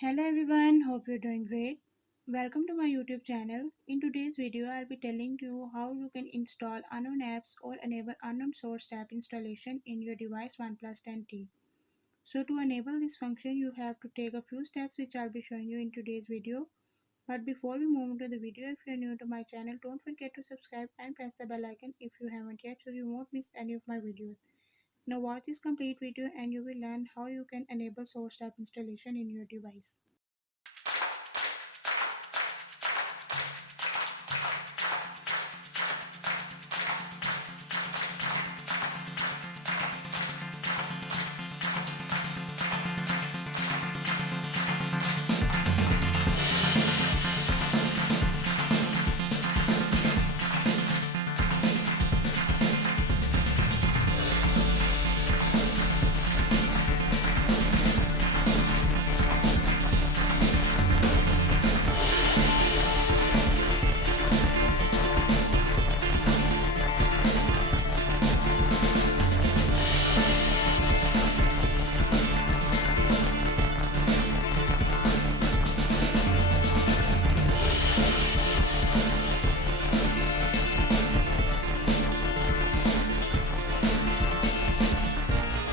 Hello everyone, hope you're doing great. Welcome to my YouTube channel. In today's video, I'll be telling you how you can install unknown apps or enable unknown source app installation in your device Oneplus 10T. So to enable this function, you have to take a few steps which I'll be showing you in today's video. But before we move into the video, if you're new to my channel, don't forget to subscribe and press the bell icon if you haven't yet so you won't miss any of my videos. Now watch this complete video and you will learn how you can enable source app installation in your device.